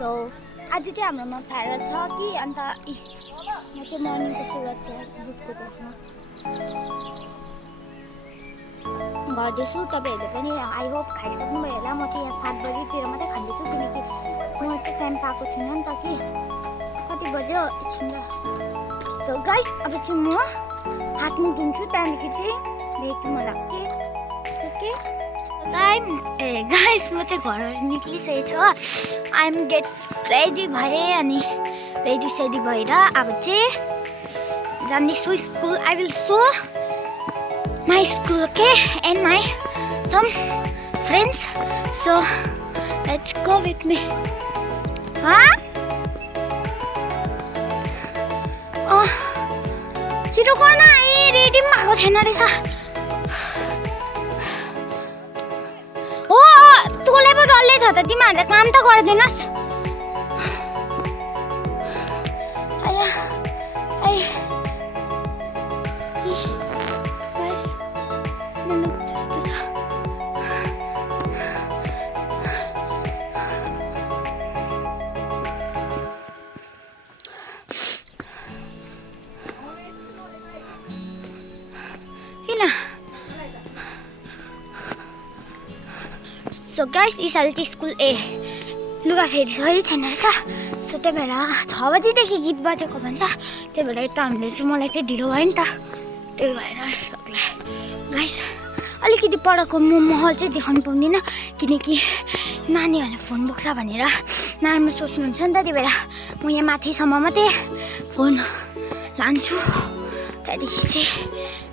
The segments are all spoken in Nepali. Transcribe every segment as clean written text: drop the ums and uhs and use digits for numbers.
सो आज चाहिँ हाम्रोमा फेयरवेल छ कि अन्त म चाहिँ मर्निङको सुरक्षा बुकको जसमा गर्दैछु। तपाईँहरूले पनि आई होप खाइसक्नुभयो होला। म चाहिँ यहाँ 7 बजीतिर मात्रै खाँदैछु किनकि म चाहिँ टाइम पाएको छुइनँ नि त कि कति बज्यो एकछिन ल। सो गाइस अब चाहिँ म हात मुख धुन्छु त्यहाँदेखि चाहिँ भेट्छु मलाई के ओके गाइस म चाहिँ घरबाट निक्लिसकेको छु। आइएम गेट रेडी भएँ अनि रेडी सेडी भएर अब चाहिँ जाँदैछु school. I will show my school okay and my some friends so let's go with me. छिटो गर्न रेडी पनि भएको छैन रहेछ। हो तँलाई पो डल्लै छ त तिमीहरूले काम त गर्दैनस्। सो गाइस इसाले चाहिँ स्कुल लुगा फेरि सही छैन रहेछ। सो त्यही भएर 6 बजीदेखि गीत बजेको भन्छ। त्यही भएर यता हामीले चाहिँ मलाई चाहिँ ढिलो भयो नि त। त्यही भएर गाइस अलिकति पढाएको म महल चाहिँ देखाउनु पाउँदिनँ किनकि नानीहरूले फोन बोक्छ भनेर नराम्रो सोच्नुहुन्छ नि त। त्यही भएर म यहाँ माथिसम्म मात्रै फोन लान्छु। त्यहाँदेखि चाहिँ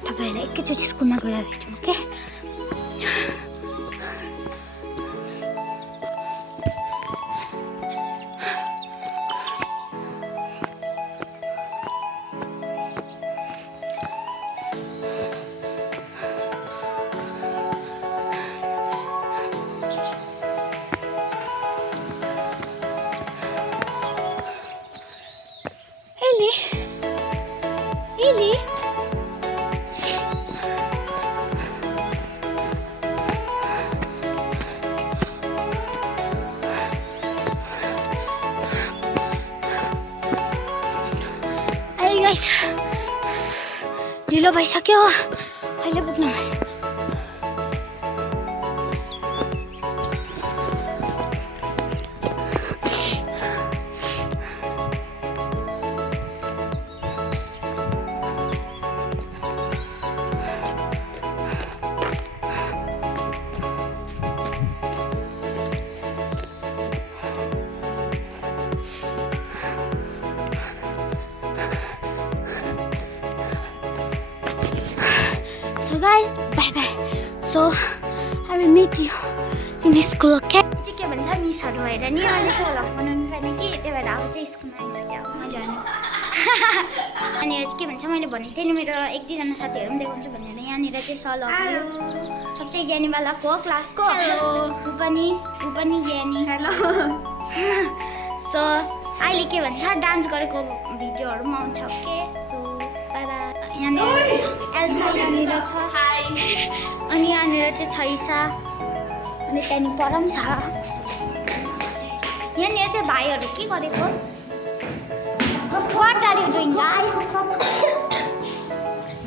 तपाईँहरूलाई एकैचोटि स्कुलमा गएर भेटौँ ओके। ढिलो भइसक्यो अहिले पुग्नु। So guys, bye bye. So I will meet you in school, okay? के भन्छ मिसहरू भएर नि अहिले चाहिँ भ्लग बनाउनु पर्ने कि त्यही भएर अब चाहिँ स्कुलमा आइसक्यो मैले भने। अनि के भन्छ मैले भनेको थिएँ नि मेरो 1-2जना साथीहरू पनि देखाउँछु भनेर। यहाँनिर चाहिँ सल सबसे ज्ञानीवालाको क्लासको ऊ पनि ज्ञानी। हेलो। सो अहिले के भन्छ डान्स गरेको भिडियोहरू पनि आउँछ ओके। सो यहाँनिर एल्सा यहाँनिर छ अनि यहाँनिर चाहिँ छैसा अनि त्यहाँदेखि परम छ। यहाँनिर चाहिँ भाइहरू के गरेको What are you doing guys?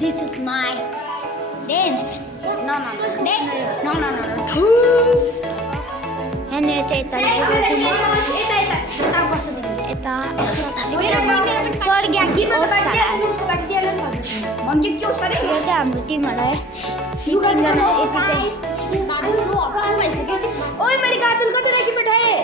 This is my dance. No. यहाँनिर चाहिँ यता स्वर्गीय कि यो चाहिँ हाम्रो टिमहरूलाई 3जना यति चाहिँ ओइ मैले काजल कति राखी पठाएँ।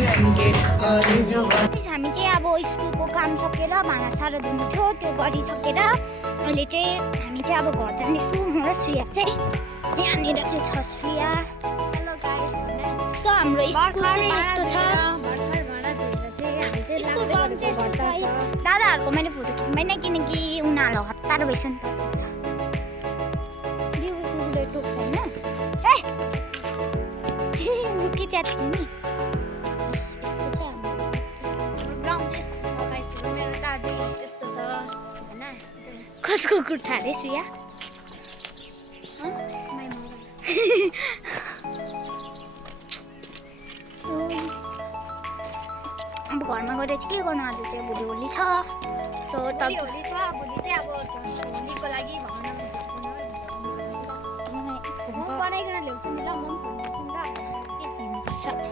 हामी चाहिँ अब स्कुलको काम सकेर भाँडासाँडा धुनु थियो त्यो गरिसकेर अहिले चाहिँ हामी चाहिँ अब घर जाँदैछु म र श्रेया चाहिँ यहाँनिर चाहिँ छ श्रेया हेलो गाइस सो हाम्रो स्कुल चाहिँ यस्तो छ दादाहरूको मैले फोटो खिच्दैन किनकि उनीहरू हतार भइस नि त टोक्छ होइन के च्याट नि कसको कुर्ता अरे श्रेया अब घरमा गएर चाहिँ के गर्नु आज चाहिँ भोलि होली छ सो भोलि होली छ भोलि चाहिँ अब होलीको लागि बनाइकन ल्याउँछु नि ल म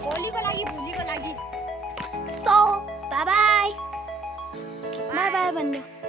होलीको लागि भोलिको लागि सो बाई बाई बाई भन्नु